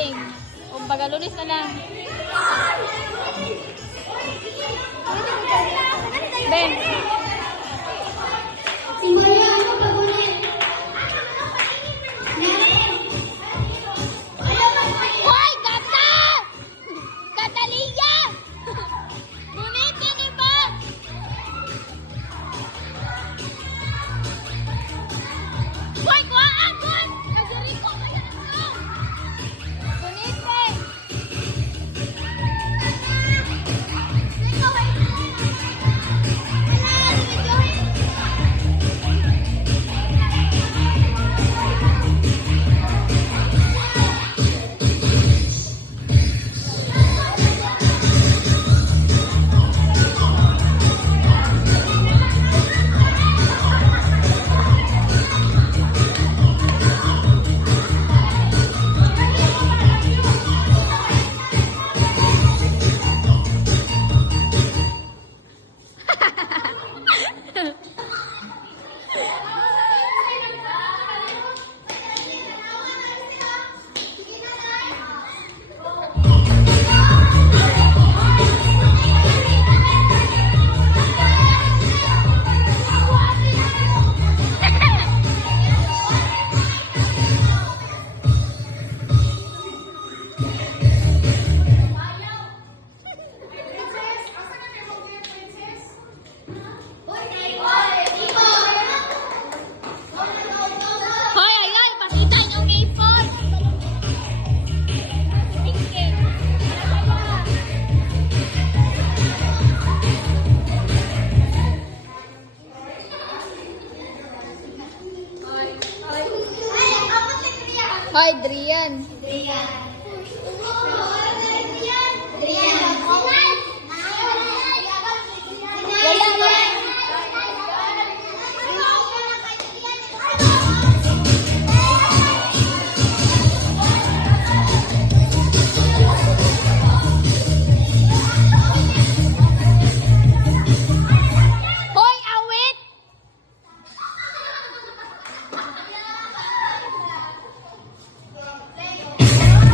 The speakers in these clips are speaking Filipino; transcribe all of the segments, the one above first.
meeting. Kumbaga, Lunes na lang. Ben. Hoy, gata! Catalina! Bumitin iba! Hoy, kuhaan mo! Nagdari ko! Bumitin! Hi, Drian. Hoy, awit!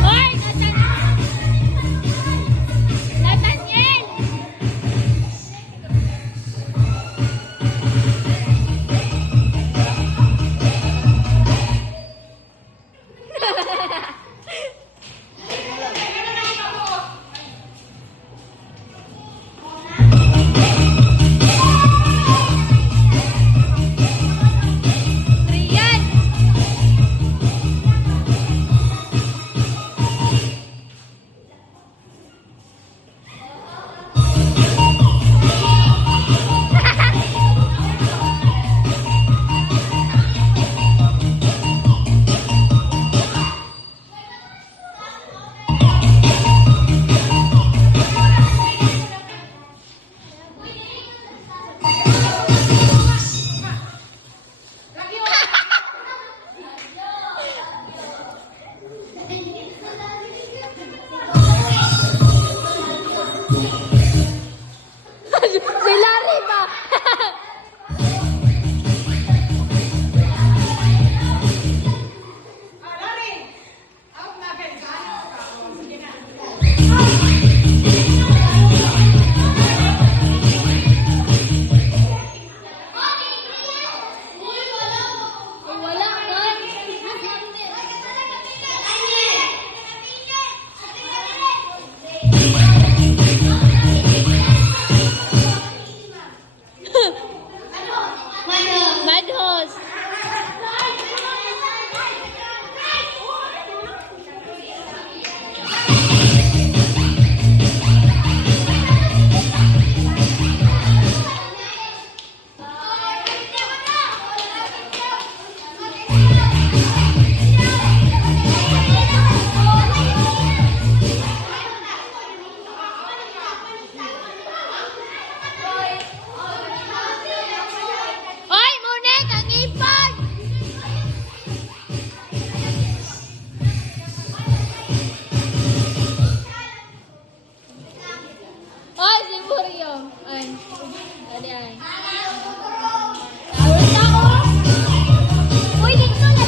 Hoy, Nathaniel! Rian! Si Larry ba? Wala man. Madhouse. Hoy, Monek, ang ipad! Hoy, si Burio. Ay. Adi ay. Tawag tao. Uy, dito na.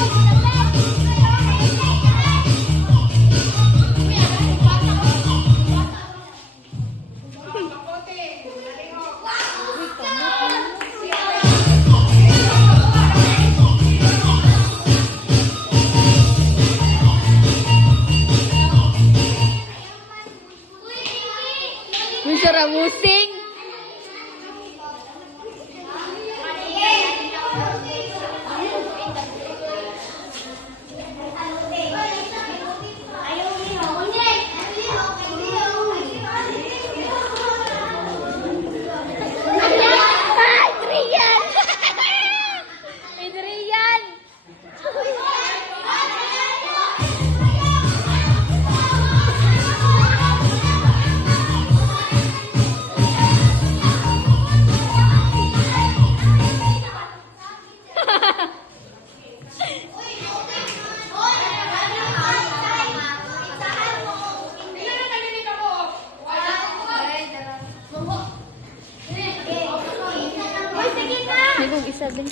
kong isa din.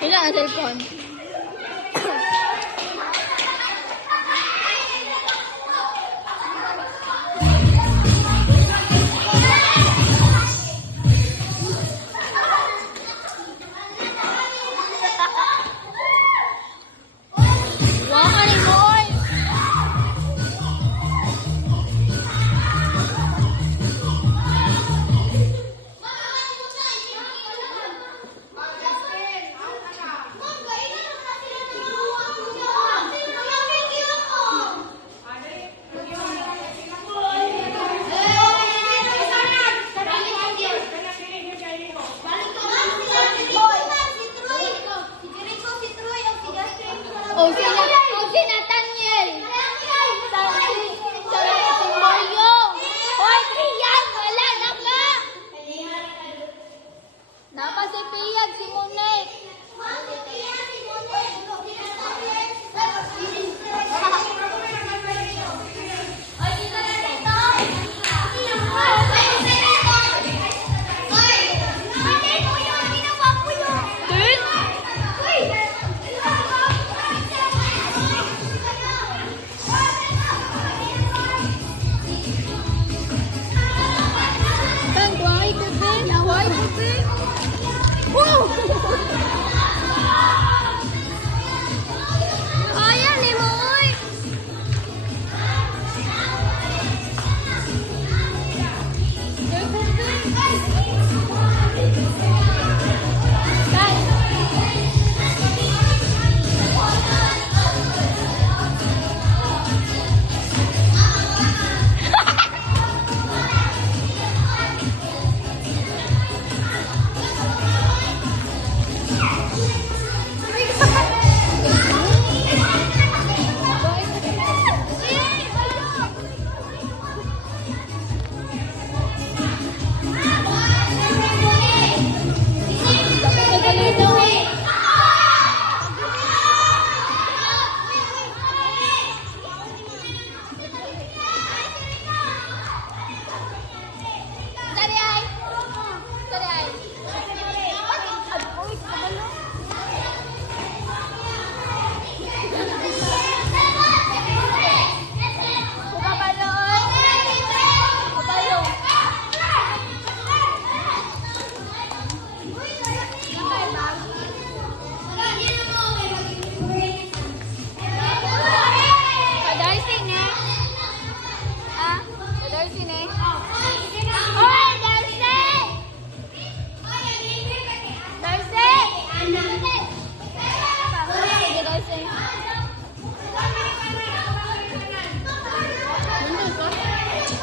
Ilan ang cellphone? O si Nathaniel. Si Mario. Hoy, Trian, wala na ka. Napa si Pian, si Monet.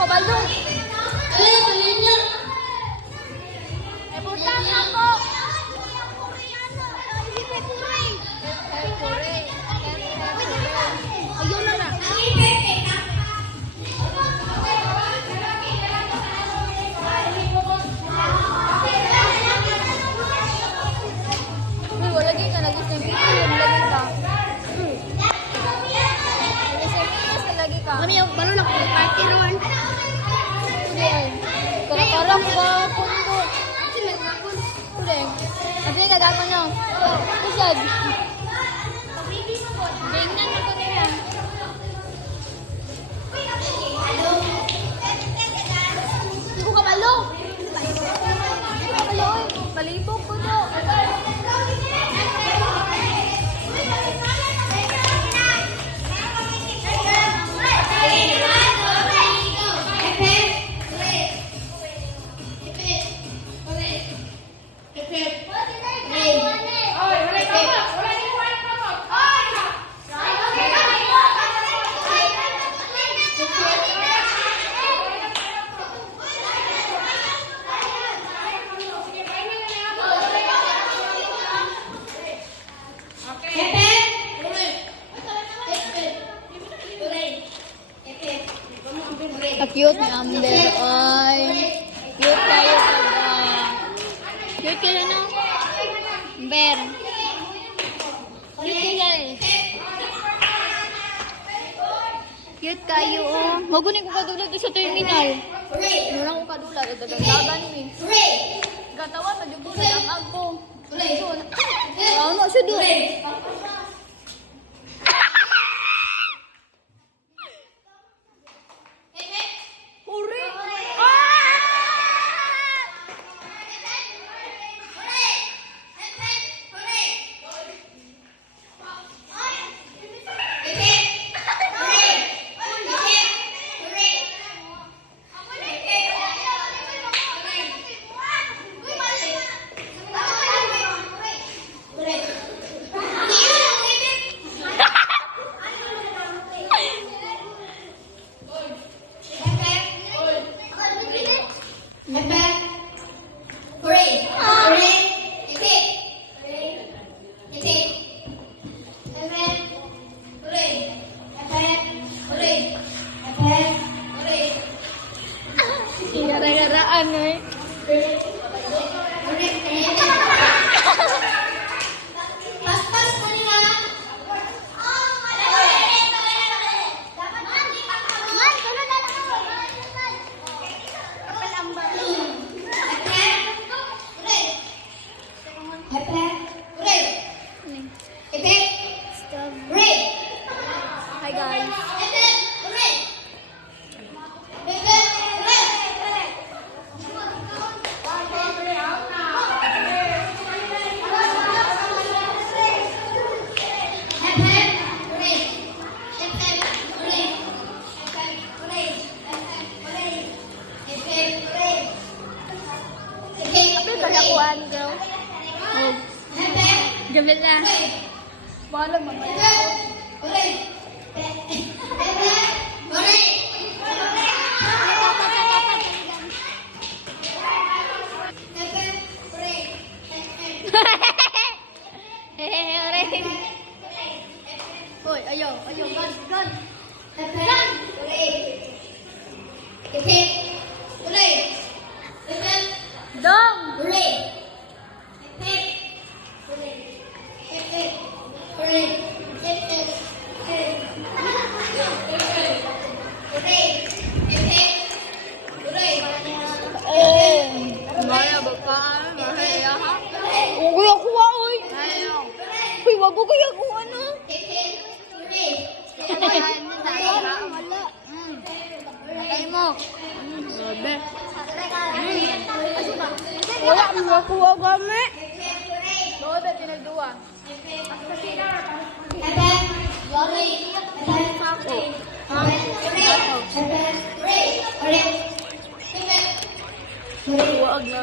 Balong. Ebutang ako. Ayun na na. Uy, wala ka na gusto yung video. Lagi ka. Lagi ka. Kami yung balon ako. Party ron. Karang ba pundo? Udah. Kasi kagako no. Usad. Tingnan mo niya. Ibu ka malo. Palibog ko do. Cute ni Amber. Ay. Cute kayo talaga. Cute kayo no? Amber. Cute kayo guys. Cute kayo oh. Magunin ko kadulad sa terminal. Mura ko kadulad. Dagdagan ni. Gatawan na dyan po na ako. Ano siya doon? Gara-garaan eh. Hi guys. Kalakuan daw. Oh. Gabil na. Bahala mamaya. Hoy, ayaw, gun. Gun. Dong. Maya baka mahaya ha. Kuya kuha oy. Ayaw. Uy, wag ko kuya kuha no. Wala. Ay mo. Grabe. Wala mo kuha game. Doon na tinagduwa. Huwag na.